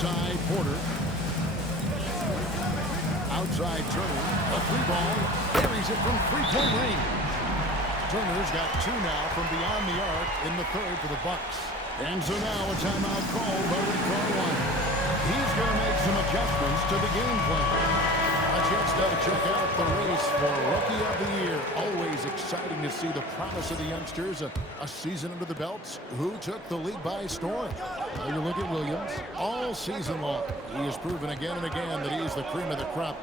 outside Porter. Outside Turner. A three ball. Carries it from three-point range. Turner's got two now from beyond the arc in the third for the Bucks. And so now a timeout called by Rick Carlisle. He's going to make some adjustments to the game plan. A chance now to check out the race for Rookie of the Year. Always exciting to see the promise of the youngsters. A season under the belts. Who took the league by storm? Well, you look at Williams. All season long, he has proven again and again that he's the cream of the crop.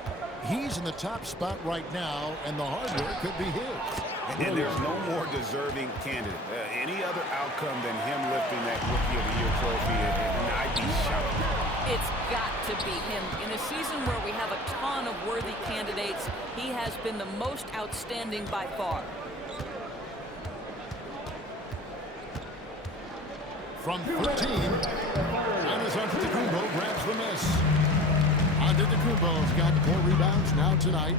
He's in the top spot right now, and the hard work could be his. And there's no more deserving candidate. Any other outcome than him lifting that Rookie of the Year trophy, and I'd be shocked. It's got to be him. In a season where we have a ton of worthy candidates, he has been the most outstanding by far. From 13, Giannis Antetokounmpo grabs the miss. Antetokounmpo's got 4 rebounds now tonight.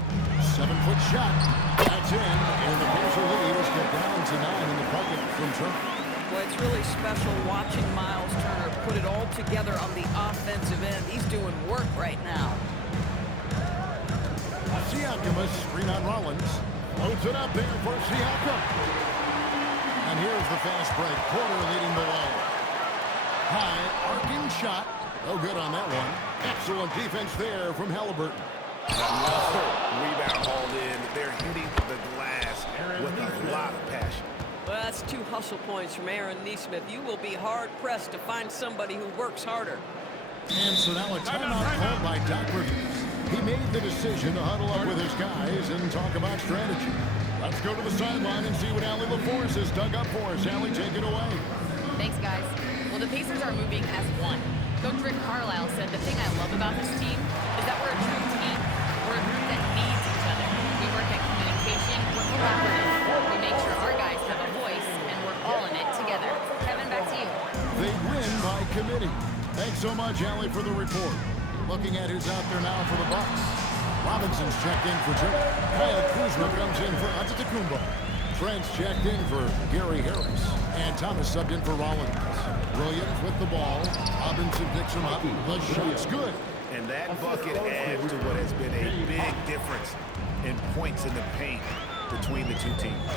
7-foot shot. That's in. And the Pacer lead is cut down to 9 in the bucket from Turner. Well, it's really special watching Miles Turner put it all together on the offensive end. He's doing work right now. Siakam, screen on Rollins. Loads it up there for Siakam. And here's the fast break. Porter leading the way. High, arcing shot. No good on that one. Excellent defense there from Halliburton. Another rebound hauled in. They're hitting the glass with a lot of passion. Well, that's 2 hustle points from Aaron Nesmith. You will be hard-pressed to find somebody who works harder. And so now a timeout called by Doc Rivers. He made the decision to huddle up with his guys and talk about strategy. Let's go to the sideline and see what Allie LaForce has dug up for us. Allie, take it away. Thanks, guys. Well, the Pacers are moving as one. Coach Rick Carlisle said the thing I love about this team is that we're a true team. We're a group that needs each other. We work at communication. We're collaborative. We make sure our guys have a voice, and we're all in it together. Kevin, back to you. They win by committee. Thanks so much, Allie, for the report. Looking at who's out there now for the Bucks. Robinson's checked in for Turner. Kyle Kuzma comes in for Antetokounmpo. Trent's checked in for Gary Harris. And Thomas subbed in for Rollins. Williams with the ball. Robinson picks him up. The shot's good. And that bucket adds to what has been a big difference in points in the paint between the two teams.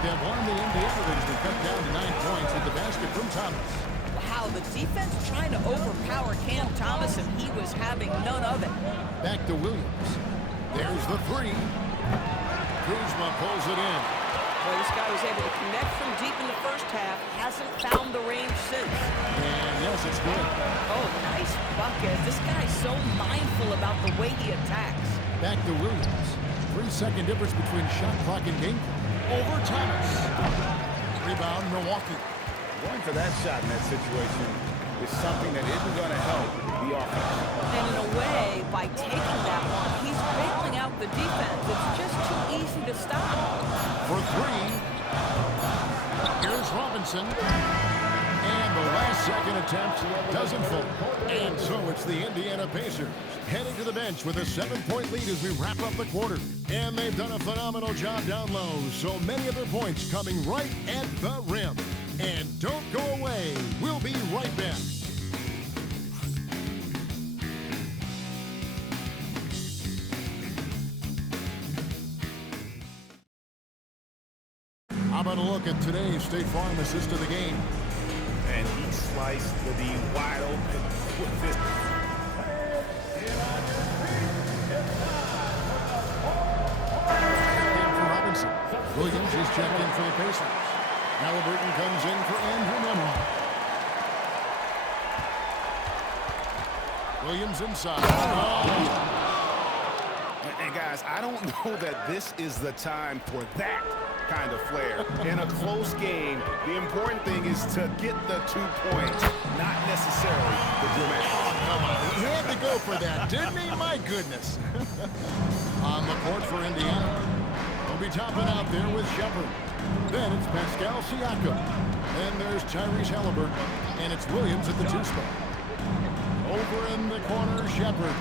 They've won the NBA has been cut down to 9 points with the basket from Thomas. Wow, the defense trying to overpower Cam Thomas, and he was having none of it. Back to Williams. There's the 3. Kuzma pulls it in. Well, this guy was able to connect from deep in the first half. Hasn't found the range since. And yes, it's good. Oh, nice bucket. This guy's so mindful about the way he attacks. Back to Williams. 3-second difference between shot clock and game clock. Over Thomas. Rebound, Milwaukee. Going for that shot in that situation is something that isn't going to help the offense. And in a way, by taking that one, he's bailing out the defense. It's just too easy to stop. For 3. Here's Robinson. And the last second attempt doesn't fall. And so it's the Indiana Pacers heading to the bench with a 7-point lead as we wrap up the quarter. And they've done a phenomenal job down low. So many of their points coming right at the rim. And don't go away. We'll be right back. How about a look at today's State Farm assist of the game? And he sliced the D wide open with this. For Robinson. Williams is checked in for the Pacers. Halliburton comes in for Andrew Nunley. Williams inside. Oh. And guys, I don't know that this is the time for that kind of flair. In a close game, the important thing is to get the 2 points, not necessarily the dramatic. Oh, come on. He had to go for that, didn't he? My goodness. On the court for Indiana. We'll be topping out there with Shepard. Then it's Pascal Siakam. Then there's Tyrese Halliburton. And it's Williams at the 2 spot. Over in the corner, Shepard.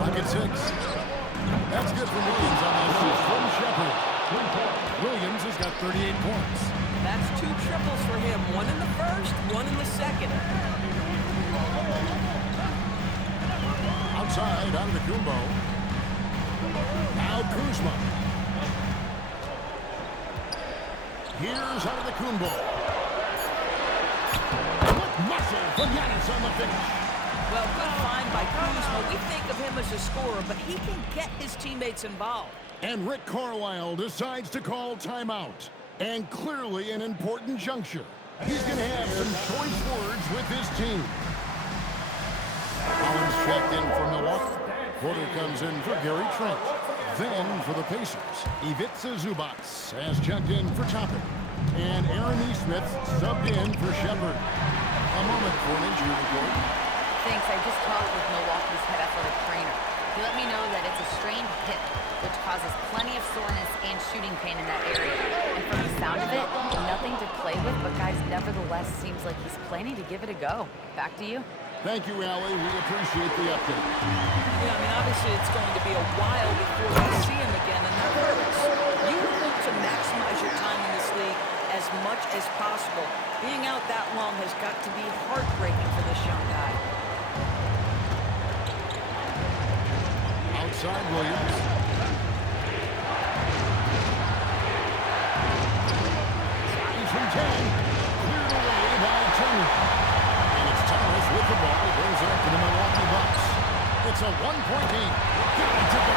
Look at 6. That's good for Williams on that assist from Shepard. Williams has got 38 points. That's 2 triples for him. One in the outside on the Kumbo. Now Kuzma. Here's out of the Kumbo. Muscle from Giannis on the finish. Well, good find by Kuzma. We think of him as a scorer, but he can get his teammates involved. And Rick Carlisle decides to call timeout. And clearly an important juncture. He's going to have some choice words with his team. Collins checked in for Milwaukee. Porter comes in for Gary Trent. Then for the Pacers, Ivica Zubac has checked in for Toppin. And Aaron Nesmith subbed in for Shepard. A moment for an injury report. Thanks. I just talked with Milwaukee's head athletic trainer. He let me know that it's a strained hip, which causes plenty of soreness and shooting pain in that area. And from the sound of it, nothing to play with, but guys, nevertheless, seems like he's planning to give it a go. Back to you. Thank you, Allie. We appreciate the update. Yeah, I mean, obviously it's going to be a while before we see him again, and that hurts. You look to maximize your time in this league as much as possible. Being out that long has got to be heartbreaking for this young guy. Outside Williams. Shot from 10. Cleared away by Turner. And it's Thomas with the ball. Brings it up to the Milwaukee Bucks. It's a one-point game. Got it to go.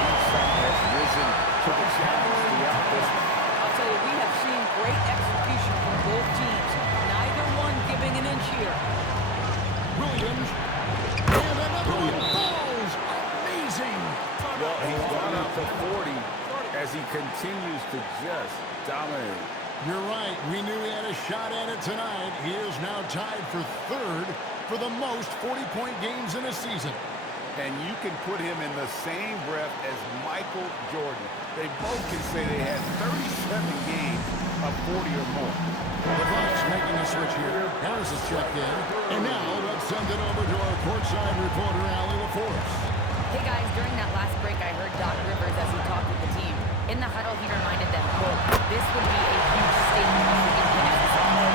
Each side has risen to the challenge throughout this one. I'll tell you, we have seen great execution from both teams. Neither one giving an inch here. Williams. And another one falls. Amazing. Well, he's gone up to 40 as he continues to just dominate. You're right. We knew he had a shot at it tonight. He is now tied for third for the most 40-point games in a season. And you can put him in the same breath as Michael Jordan. They both can say they had 37 games of 40 or more. The Bucks making a switch here. Harris is checked in. And now let's send it over to our courtside reporter, Allie LaForce. Hey guys, during that last break, I heard Doc Rivers as he talked with the team. In the huddle, he reminded them, quote, this would be a huge statement if we can finish this up. They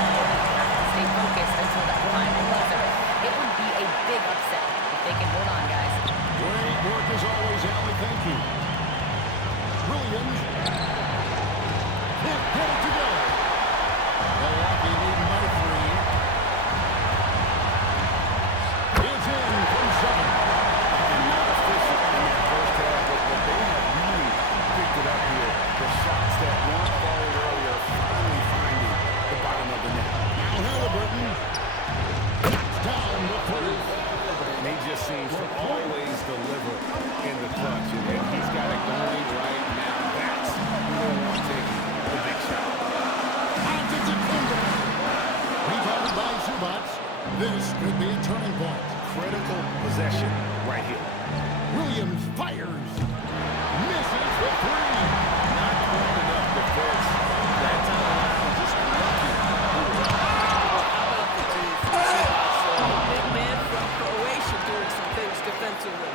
have to stay focused until that final buzzer. It would be a big upset if they can hold on, guys. Great work as always, Allie. Thank you. Williams. Can't get it to go. Milwaukee leading by 3. It's in from 7. And not efficient in that first half, but they have really picked it up here. The shots that weren't followed earlier finally finding the bottom of the net. Now Halliburton. Knocks down the first. And he just seems to always deliver in the clutch. And he's got it going right now. That's who wants taking the big shot. Antetokounmpo. Rebounded by Zubac. This could be a turning point. Critical possession right here. Williams fires. Misses the 3. Not quite enough defense. That time around, just lucky. Big man from Croatia doing some things defensively.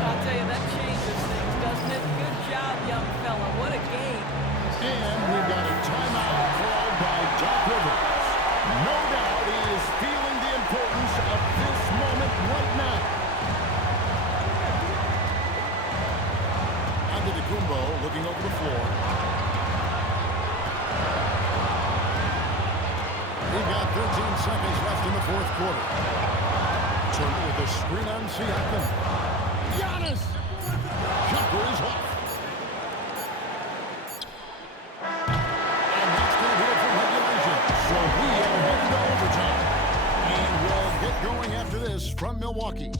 I'll tell you, that changes things, doesn't it? Good job, young fella. What a game. And we've got a timeout called by Doc Rivers. No doubt he is feeling the importance of this moment right now. Antetokounmpo looking over the floor. We've got 13 seconds left in the fourth quarter. Turner with a screen on Siakam. Giannis! Jumper is off. And that's going to do it for regulation. So we are headed to overtime. And we'll get going after this from Milwaukee.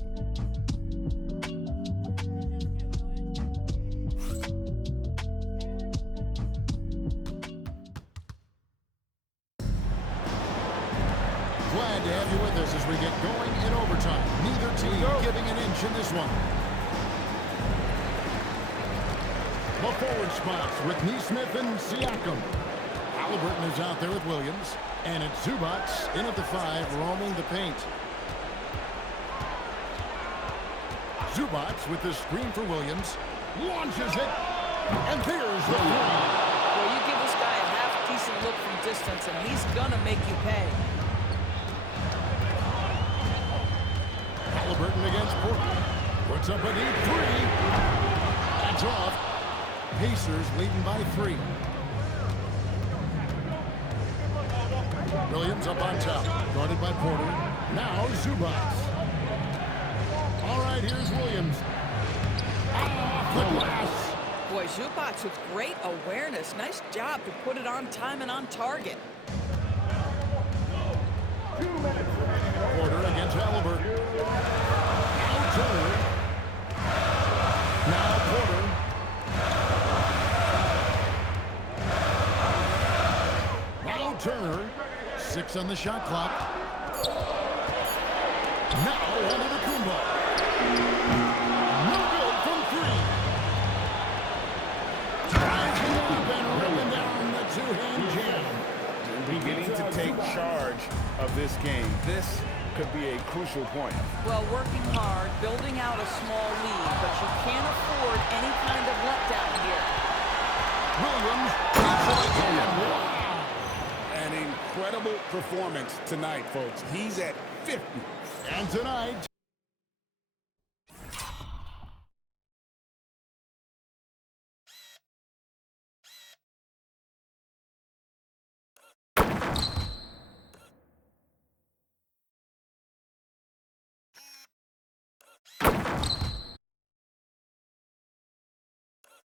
Glad to have you with us as we get going in overtime. Neither team giving an inch in this one. The forward spots with Nesmith and Siakam. Halliburton is out there with Williams. And it's Zubac in at the 5, roaming the paint. Zubac with the screen for Williams. Launches it. And there's the 3. Well, you give this guy a half decent look from distance, and he's gonna make you pay. Halliburton against Porter. Puts up a deep three. That's off. Pacers leading by 3. Williams up on top. Guarded by Porter. Now Zubac. All right, here's Williams. Off the glass. Boy, Zubac with great awareness. Nice job to put it on time and on target. Porter against Halliburton. Now Turner. Now Porter. Now Turner. 6 on the shot clock. Now Antetokounmpo. No good from 3. Rising up and ripping down the two-hand jam. Beginning to take charge of this game. This could be a crucial point. Well, working hard, building out a small lead, but you can't afford any kind of letdown here. Williams. An incredible performance tonight, folks. He's at 50. And tonight,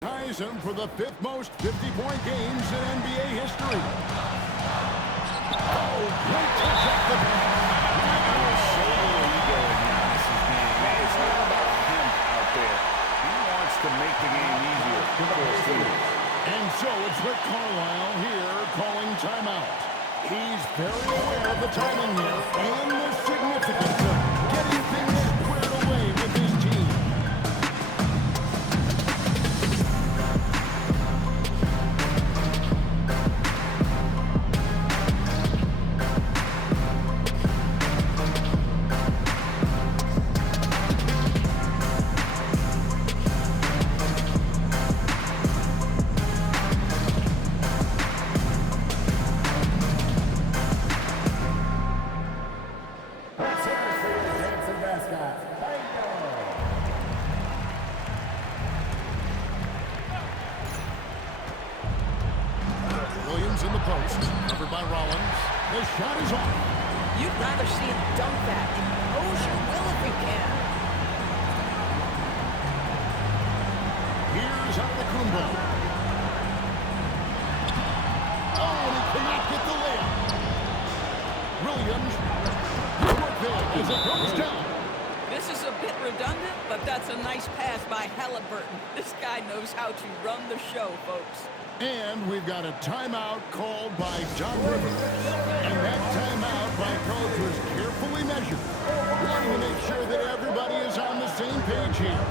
ties him for the 5th most 50-point games in NBA history. Oh, great touch off the bench. So little ego in Giannis's game. It's not about him out there. He wants to make the game easier for his teammates. And so it's Rick Carlisle here calling timeout. He's very aware of the timing here and the significance of getting things squared away with his team. Williams in the post, covered by Rollins. The shot is off. You'd rather see him dunk that. Impose your will if you can. Here's Antetokounmpo. Oh, and he cannot get the layup. Williams. Good work there as it goes down. This is a bit redundant, but that's a nice pass by Halliburton. This guy knows how to run the show, folks. And we've got a timeout called by Doc Rivers. And that timeout by Coach was carefully measured, wanting to make sure that everybody is on the same page here.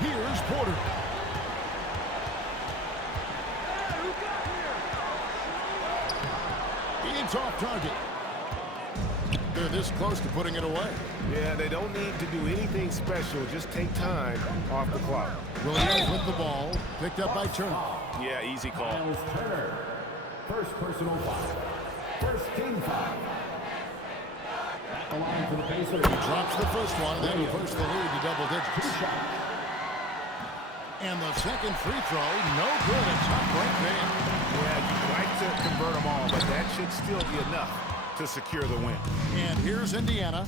Here's Porter. It's off target. They're this close to putting it away. Yeah, they don't need to do anything special. Just take time off the clock. Williams with the ball, picked up by Turner. Yeah, easy call. Turner. First personal foul. First team foul. At the line for the Pacers. He drops the first one, and then reverse the lead to double digits. And the second free throw, no good. It's not right there. Yeah, you'd like to convert them all, but that should still be enough to secure the win. And here's Indiana.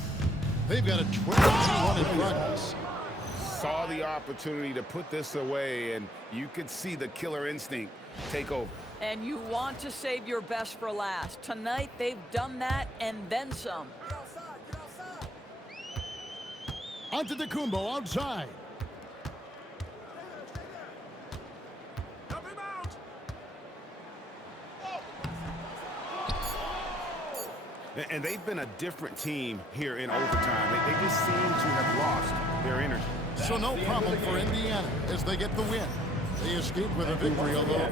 They've got a 12-2 in progress. Saw the opportunity to put this away, and you could see the killer instinct take over. And you want to save your best for last. Tonight, they've done that and then some. Antetokounmpo outside. And they've been a different team here in overtime. They just seem to have lost their energy. So no problem for Indiana as they get the win. They escape with a victory, although